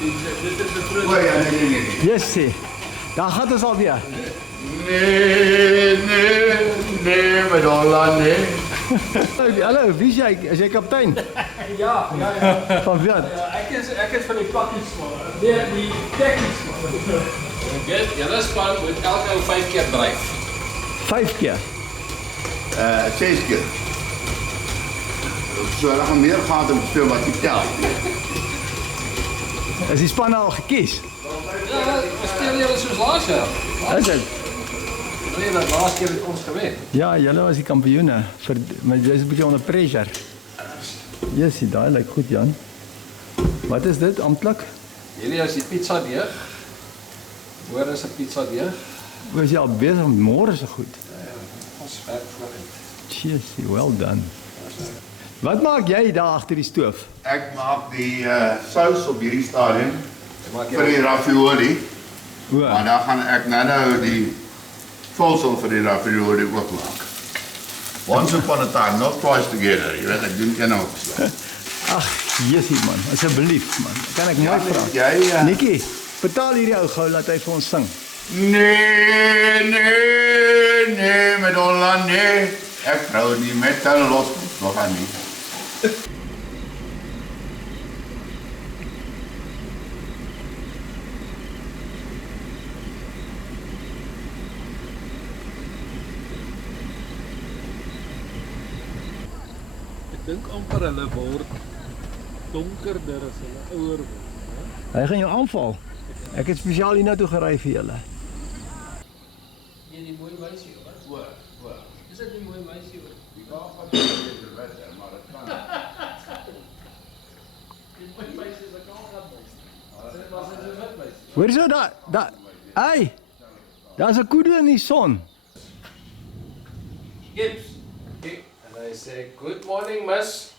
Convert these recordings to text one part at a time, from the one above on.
Dit is de groot. O ja, nee. Yes, sê. Daar gaat ons alweer. Nee, my dollar, nee. Hallo, wie is jy? Is jy kaptein? Ja. Van wat? Ek is van die pakkies man. Nee, die tekkies man. Goed, julle span moet elke ou 5 keer dryf. 5 keer. 6 keer. So, hulle gaan meer gehad om te speel wat ek tel. Is die span al gekies? Ja, ons speel julle soos laas jaar. Is dit? Nee, dat laas keer het ons gewen. Ja, julle was die kampioene. Maar jy is 'n bietjie onder pressure. Yes, daai lyk goed, Jan. Wat is dit amptelik? Hierdie is die pizza deeg. Hoor is 'n pizza deeg. Was jy al besig met môre so goed? Ons werk vooruit. Cheers, well done. Wat maak jy daar agter die stoof? Ek maak die sous op hierdie stadium Maak vir die ravioli. O, Maar dan gaan ek nou die vulsel vir die ravioli ook maak. Once upon a time, not twice together. Jy weet, ek doen een op slag. ag, Jessie man, asseblief man. Kan ek mooi vra? Jy Nikkie, betaal hierdie ou gou laat hy vir ons sing. Nee, met Holland, nee. Ek trou nie met 'n los, nog aan nie. Ek dink amper hulle word donkerder as hulle ouer word. Hy gaan jou aanval. Ek het spesiaal hiernatoe gery vir julle. Nee, die mooi meisie, wat? O. Is dit die mooi meisie wat? Die kaap van die wet, maar dit kan. Die mooi meisie is 'n kaapgat meisie. Dit was 'n wit meisie. Hoor so daar. Hey. Daar's 'n koeie in die son. Gibbs. En hy sê, "Good morning, miss."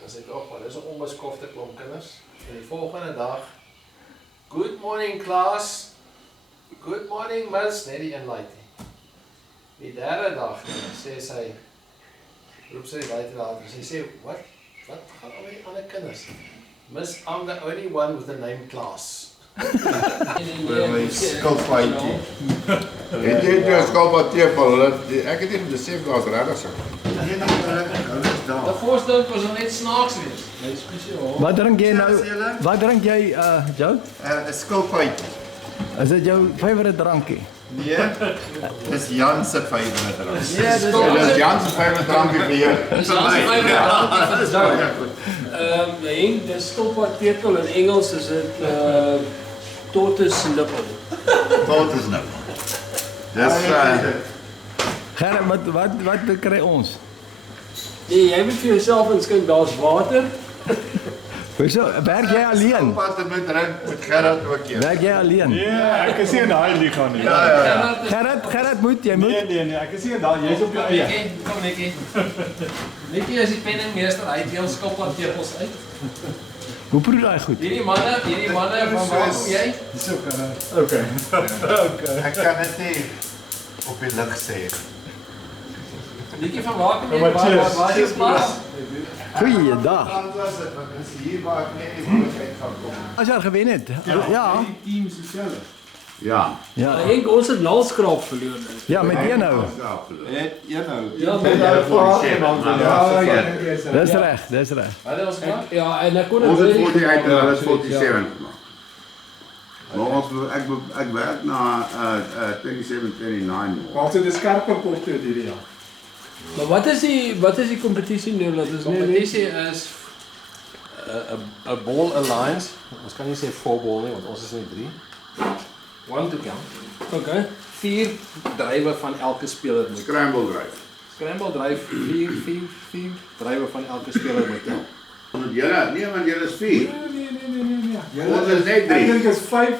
Dan sê ek, "Ag, maar dis 'n onbeskofte klomp kinders." En die volgende dag, "Good morning, class." "Good morning, miss." Net die een laaitjie. Die derde dag, sê sy, roep sy die laaitjie later, sy sê, Wat gaan al die ander kinders? "Miss, I'm the only one with the name class." Vir my skilpaadjie. Het jy jou skilpaadjie ek het nie besef daar's regtig so. Nee, The first dink was al net snaaks wees. Net spesiaal. Wat drink jy nou? Wat drink jy, Joe? 'n skilpaadjie. Is dit jou favourite drankie? Nee, dis Jan se favourite drank. Ja, Dis Jan se favourite drankie vir jou. Henk, dis stoppatetel in Engels is dit tortoise nipple. Tot is nou. Dis Gerrit, wat kry ons? Nee, jy moet vir jouself inskink, daar's water. Hoeso, werk jy alleen? Skilpad met drink met Gerard ook hier. Werk jy alleen? Nee, ek is nie in daai liga nie. Gerrit moet, jy moet. Nee, ek is nie in daai, jy's op jou eie. Kom Nikkie. Nikkie is die penningmeester, hy deel skilpadtepels uit. Hoe proe daai goed? Hierdie manne van waar kom jy? Okay. Ek kan dit nie op die lig sê. Nikkie van waar kom jy? Maar cheers. Waar is jou plaas? Goeiedag. Want was dit, want dis hier waar ek net die moontlikheid gaan kom. As jy gewen het. Ja. Team se self. Ja. Ja. Henk, ons het nalskraap verloor. Ja, met een nou. Het een nou. Ja, Jy het voor die Dis reg. Wat het ons gemaak? Ja, en ek kon Ons het dit 48 en hulle is 47 gemaak. Maar ek werk na 27, 29. Maar dit is skerper kos toe hierdie jaar. Maar wat is die kompetisie nou? Dat is Kompetisie is 'n ball alliance. Ons kan nie sê 4 ball nie, want ons is net 3. 1 to count. Okay. 4 drywe van elke speler moet. Scramble drive. Scramble dryf 4 drywe van elke speler moet tel. Want julle, nee man, julle is 4. Nee. Ons is net Ek 3. dink is 5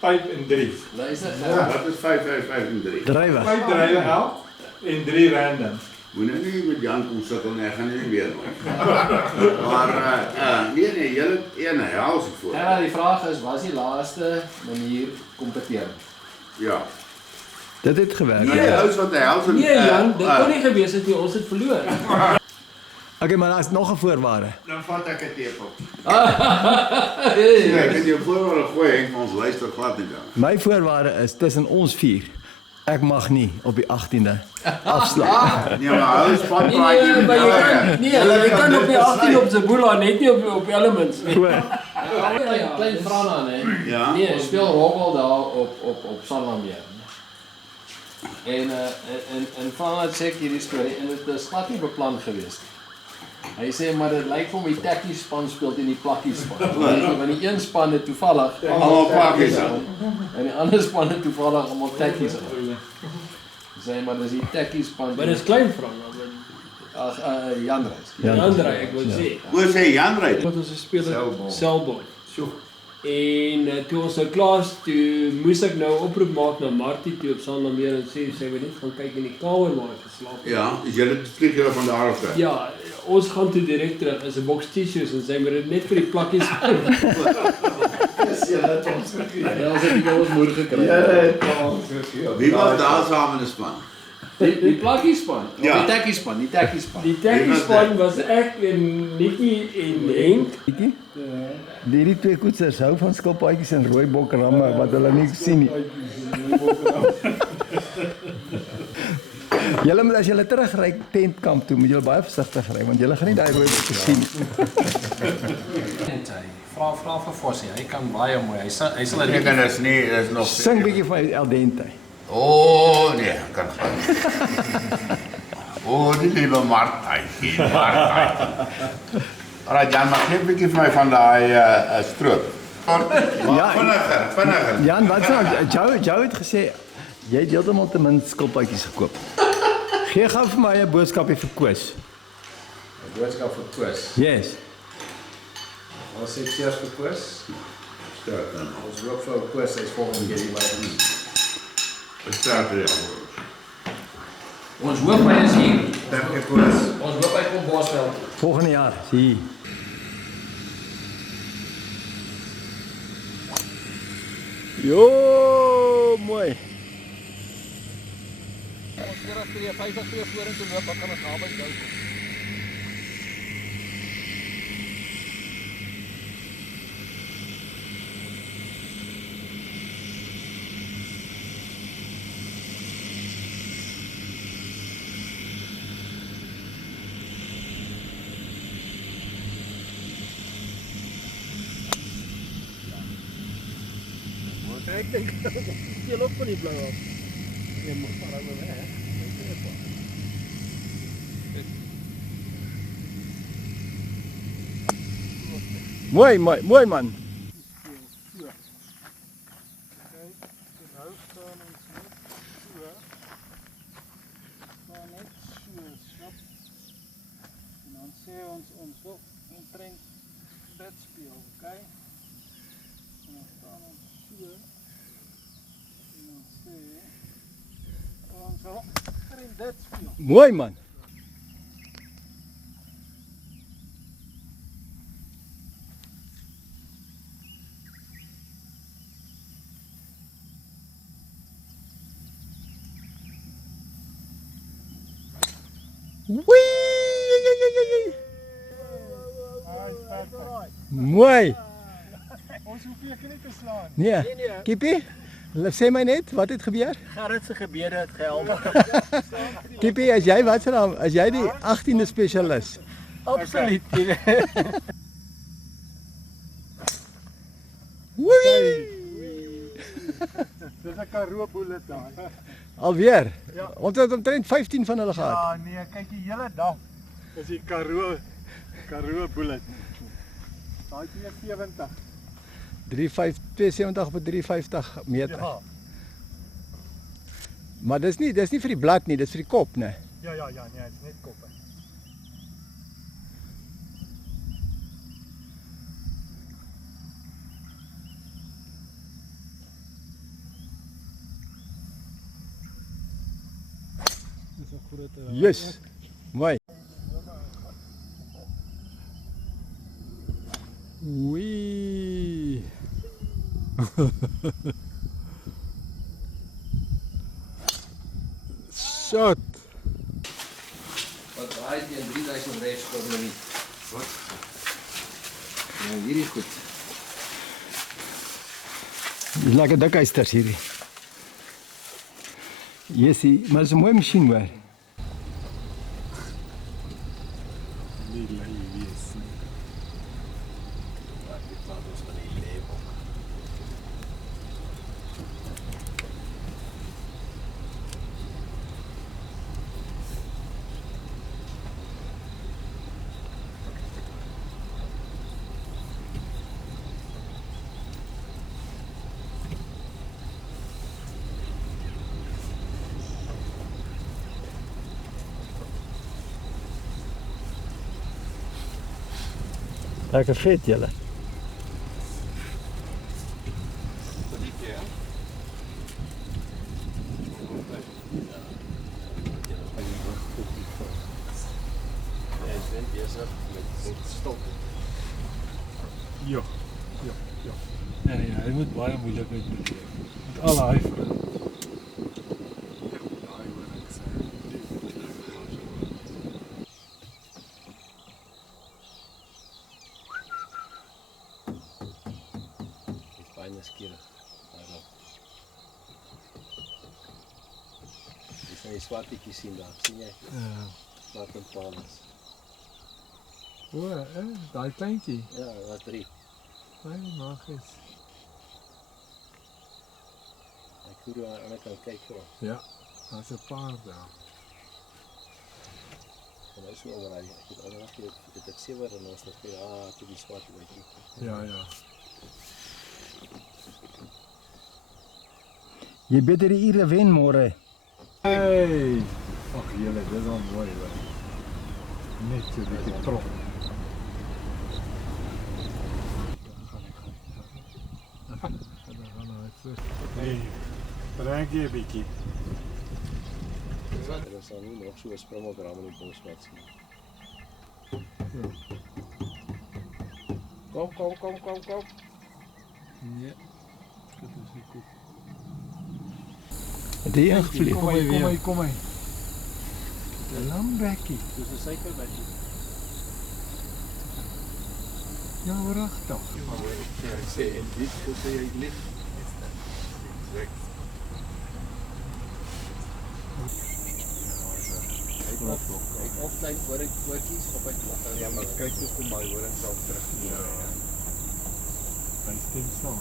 en 3. Luister, Wat is 5, 5, 5 en 3? Drywe. 5 drywe elk en 3 random. Moet nou nie met Jan kom sukkel nie, ek gaan nie weer nie. Maar nee, julle het een hels voor. ja, die vraag is, was die laaste manier kompeteer? Ja. Dit het gewerk. Die hels wat hy hels Nee Jan, dit kon nie gewees het nie, ons het verloor. Okay, maar daar's nog 'n voorwaarde. Dan vat ek 'n tepel. Ja, ek het jou voorwaarde gooi en ons luister glad nie dan. My voorwaarde is tussen ons 4. Ek mag nie op die 18de afsluit. Nee, maar hou span Nee, praatjie. maar jy kan op die 18 op Zebula, net nie op Elements nie. Klein Frana, né? Ja. Nee, speel hobbel daar op Sanlammeer. En Frana het sê hierdie storie en dit is glad nie beplan gewees nie. Hy sê maar dit lyk vir my tekkie span speel teen die plakkie span. Want die een span het toevallig Almal plakkies aan. en die ander span het toevallig almal tekkies aan. Sê maar dis die tekkie span. Maar dis klein vrou, Ag Jan Reis. Andrei, ek wil sê. Hoe sê Jan ry dit? Wat ons speel Selbon. En toe ons nou klaar is, toe moes ek nou oproep maak na Martie toe op Sanlammeer en sê sy wil net gaan kyk in die kamer waar ek geslaap het. Ja, is julle vlieg julle van daar af? Ja, ons gaan toe direk terug is 'n boks tissues en sy moet dit net vir die plakkies. Ja, ons het die ons moer gekry. Wie was daar saam in die span? Die plakkie span. Ja. Die tekkie span, die tekkie span. Die tekkie span was ek en Nikki en Henk. Hierdie twee koetsers hou van skilpaadjies en rooibok ramme wat hulle nie sien nie. Julle moet as julle terugry tentkamp toe, moet julle baie versigtig ry want julle gaan nie daai rooibok sien nie. Vra vir Fossie, hy kan baie mooi. Hy sal Ek kan dis nie, is nog. Sing bietjie van El Dente. Oh, nee, kan glad. Oh, die liewe Martjie, Martjie. Alraai Jan, mag net 'n bietjie vir my van daai stroop. Ja, Vinniger. Jan, wat sê Jou het gesê jy het heeltemal te min skilpaadjies gekoop. Gee gou vir my 'n boodskapie vir Koos. 'n boodskap vir Koos. Yes. Ons sê cheers vir Koos. Ons hoop vir Koos hy's volgende keer hier by ons. Ons hoop hy is hier. Dankie Koos. Ons hoop hy kom Bosveld. Volgende jaar, sien. Jo, mooi. Ons 50 keer vorentoe loop, dan kan ons naby jou kom. Ek dink jy loop van die blou af. Nee, maar maar nou hè. Mooi, mooi, mooi man. Ons wil omtrent dit speel, okay? En dan staan ons so. En dan sê ons wil omtrent dit speel. Mooi man. Mooi. Ons hoef nie knie te slaan. Nee. Kiepie, sê my net, wat het gebeur? Gerrit se gebede het gehelp. Kiepie, as jy wat se naam? As jy die 18de spesialis? Absoluut. Woei! Dis 'n Karoo bullet daai. Alweer. Ja. Ons het omtrent 15 van hulle gehad. Ja, nee, kyk die hele dag. Dis die Karoo bullet. Daai 270. 270 op 350 meter. Ja. Maar dis nie vir die blad nie, dis vir die kop, né? Ja, nee, dit's net koppe. Dis 'n groot. Yes. Mooi. Wee. Shot. Wat daai teen 3000 reps per minuut. Nou, hierdie goed. Dis lekker dik ysters hierdie. Jessie, maar dit is 'n mooi masjien hoor. Nie lui wees nie. Dit laat ons van die label. Lekker vet julle. Ja. Nee, hy moet baie moeilikheid doen. Met al daai vrou. Daai hoor ek sê. Dit is baie nuuskierig. Jy kan die swartetjies sien daar, sien jy? Ja. Swart en palas. O, daai kleintjie. Ja, daar 3. Baie magies. Ek hoor aan die ander kant kyk vir hom. Ja. Daar's 'n paar daar. En hy is so oorraai. Ek het al nog dit ek sê waar en ons het ek het die swart bytjie. Ja. Jy beter die ure wen môre. Hey. Ag julle, dis al mooi hoor. Net so 'n bietjie trop. Nee, breng jy 'n bietjie. Er is dan nie nog so 'n springbok in die bosmat sien. Kom. Nee. Dit is nie goed. Het jy ingevlieg? Kom hy. 'n Lambekkie. Dis 'n suikerbekkie. Ja, regtig. Hy sê, en dit sê hy lig. Hy op klein voetjies op hy klok. Ja, maar kyk hoe kom hy hoor en sal terug. Hy stem saam.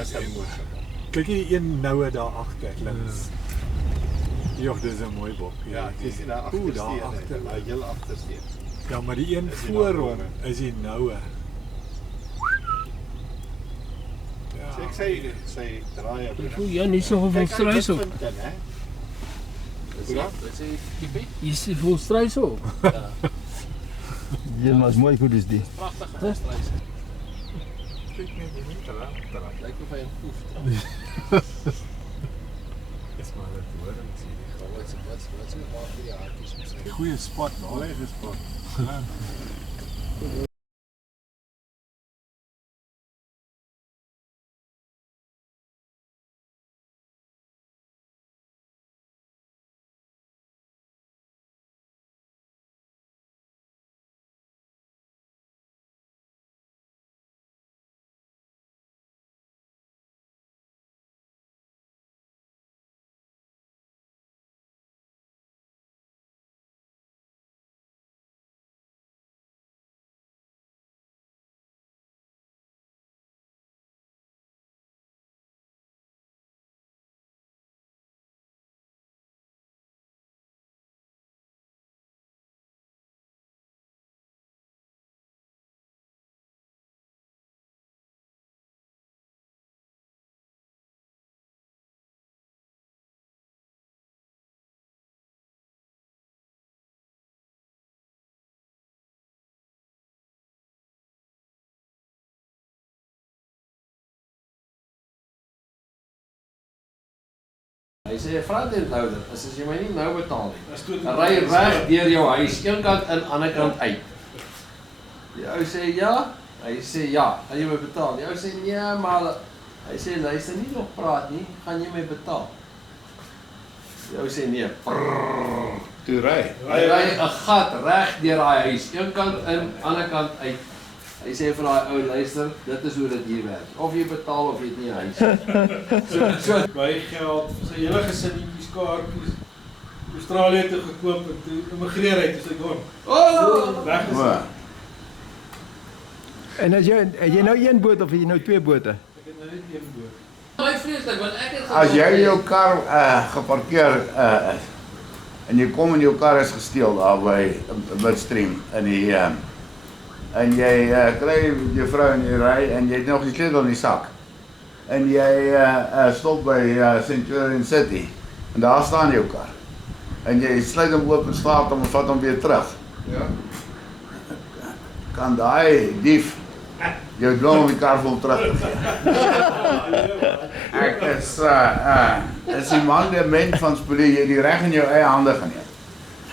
As hy moet. Kyk jy een noue daar agter links. Jogg, dis 'n mooi bok. Ja, jy sien daar Oeh, agter daar agter. steen, hy heel agter steen. Ja, maar die een Is die voor nou hom is die noue. Ja. So ek sê sy draai op. Ek voel Jan nie so veel struis op. Hoe dan? Dit sê kiepie. Jy sien vol struis op. Jy maar is mooi goed is die. Pragtige struis. Kyk net hoe dit daar. Lyk of hy 'n poef. Dis maar net hoor en sien. Wat sê maar vir die haartjies op sy. Goeie spot, baie spot. Hy sê 'n front end loader, as jy my nie nou betaal nie. Ry reg deur jou huis, een kant in, ander kant uit. Die ou sê ja, Hy sê ja, gaan jy my betaal? Die ou sê nee, maar hy sê luister nie nog praat nie, gaan jy my betaal? Die ou sê nee. Toe ry. Hy ry 'n gat reg deur daai huis, een kant in, ander kant uit. Hy sê vir daai ou luister, dit is hoe dit hier werk. Of jy betaal of jy het nie 'n huis. So Baie geld, sy hele gesinnetjies kaartjies Australië toe gekoop en toe immigreer hy toe sy kon. oh, Weg is O, hy. En as jy het jy nou een boot of het jy nou twee bote? Ek het nou net een boot. My vreeslik want ek het as jy jou kar geparkeer is en jy kom en jou kar is gesteel daar by Midstream in die en jy kry jou vrou en jy ry en jy het nog die sleutel in die sak en jy stop by Centurion City en daar staan jou kar en jy sluit hom oop en slaap hom en vat hom weer terug. ja. Kan daai dief jou dwing om die kar vir hom terug te gee. Ek is die mandement van spoelie, jy het die reg in jou eie hande geneem.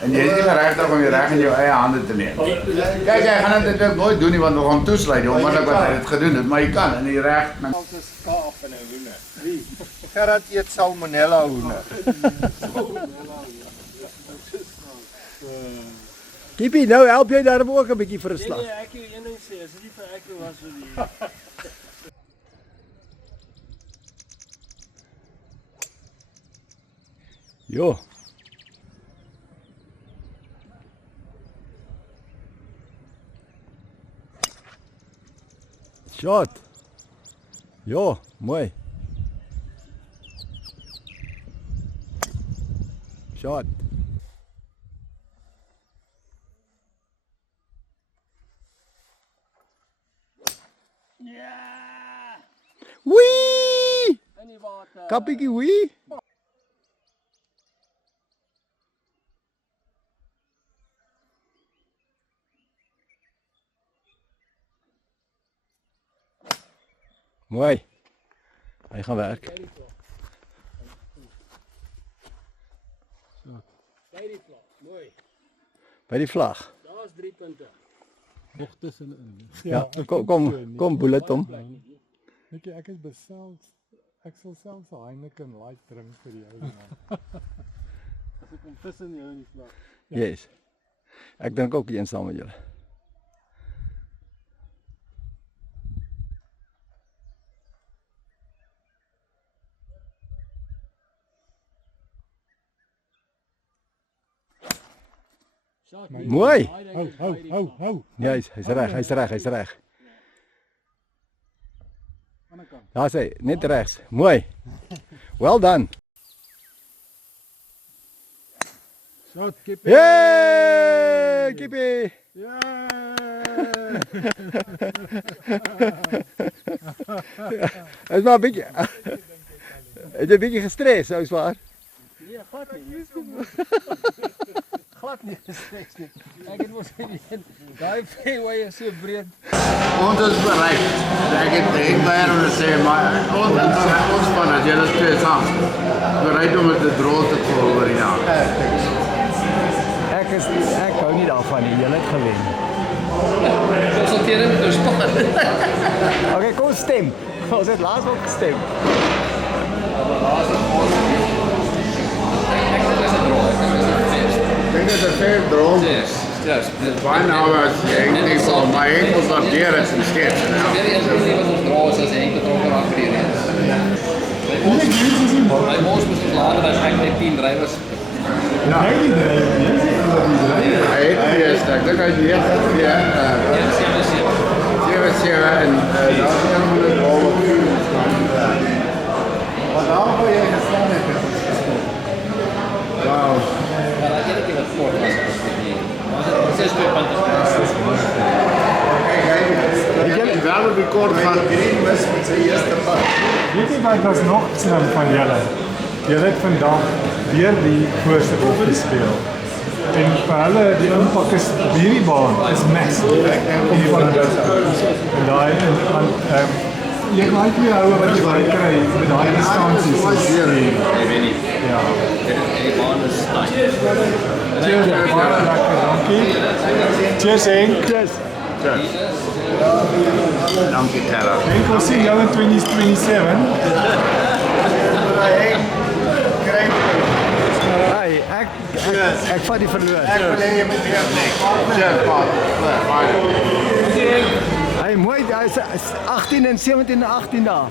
En jy het nie geregtig om die reg in jou eie hande te neem. Kyk, jy gaan dit ook nooit doen nie, want we gaan toesluit, jy onmiddellik wat hy het gedoen het, maar jy kan in die reg. Ons is skaap en 'n hoender. Wie? Gerard eet salmonella hoender. Kiepie, nou help jy daarom ook 'n bietjie vir 'n slag. Nee, ek wil een ding sê, as dit nie vir ek was vir die Jo. Shot. Jo, mooi. Shot. Ja! Wee! In die water. Kappiekie wee. Mooi. Hy gaan werk. By die vlag. Mooi. By die vlag. Daar's 3 punte. Nog tussenin. Ja, kom bullet hom. Netjie, ek is besels. Ek sal selfs 'n Heineken light drink vir jou man. As ek kom tussen jou in die vlag. Yes. Ek drink ook een saam met julle. Mooi. Hou. Ja, hy's reg. Daar's hy, net regs. Mooi. Well done. Shot, kippie. Yay! Kippie. Ja. Hy's maar 'n bietjie. Het jy 'n bietjie gestres, sou swaar? Nee, glad nie. Glad nie gestres nie. Ek het mos weet, daai fairway is so breed. Ons is bereik. Ek het baie om te sê, maar ons van as julle twee saam bereid om dit te draw te kool oor die jaar. Ek hou nie daarvan nie. Julle het gewen. konsulteer met jou span. Okay, kom stem. Ons het laas ook gestem. Ik denk dat het veel droom is. Yes. Bijna was Henk van mij, ik moet wat leren te schieten. Weer eens wat ons draw is as Henk betrokke raak vir die reeks. My mos moes later as ek net 10 drywers. Ja. Hij heeft eerst, ik denk dat hij eerst ja, 7-7 en dat is helemaal een bal. Wat nou wil jij gestaan hebben? Wauw. Maar dat enige wat voor was as dit nie. Was dit 6 punte. Ik heb die wel op record van Green was met zijn eerste pas. Weet jy wat was nog slim van julle? Julle het vandag weer die voorste op gespeel. En vir hulle die impak is op hierdie baan is massive. Kom van dit. En daai jy kan net weer hou wat jy wil kry met daai distansies. Ek weet nie. Ja. Die baan is styf. Cheers, baie lekker, dankie. Cheers Henk. Yes. Dankie Gerard. Henk, ons sien jou in 2027. Hey, ek vat die verloor. Ek wil hê jy moet weer nek. Cheers, Paul. Hey, mooi, hy is 18 en 17 en 18 dae.